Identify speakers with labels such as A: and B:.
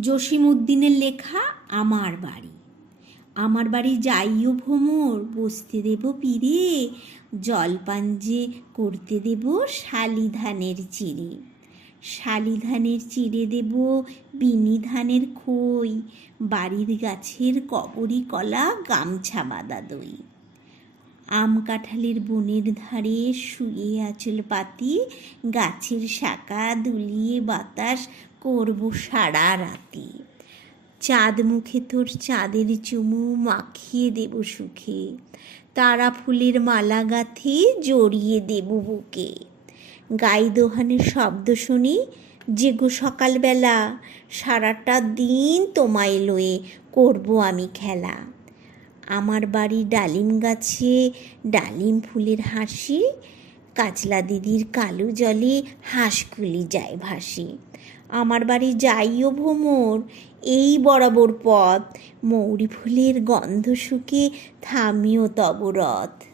A: জসিমউদ্দিনের লেখা আমার বাড়ি। আমার বাড়ি যাইও ভ্রমর, বসতে দেব পীরে, জলপান যে করতে দেব শালি ধানের চিড়ে। শালি ধানের চিড়ে দেব বিনি ধানের খই, বাড়ির গাছের কবরি কলা গামছা বাঁধা দই। আম কাঁঠালের বনের ধারে শুয়ে আঁচল পাতি, গাছের শাখা দুলিয়ে বাতাস করব সারা রাতি। চাঁদ মুখে তোর চাঁদের চুমু মাখিয়ে দেব সুখে, তারা ফুলের মালা গাঁথি জড়িয়ে দেব বুকে। গাই দোহানের শব্দ শুনি যে গো সকালবেলা, সারাটা দিন তোমায় লয়ে করব আমি খেলা। আমার বাড়ি ডালিম গাছে, ডালিম ফুলের হাসি, কাজলা দিদির কালো জলে হাঁসকুলি যায় ভাসি। আমার বাড়ি যাইও ভোমর এই বরাবর পথ। মৌরি ফুলের গন্ধ শুকে থামিও তব রথ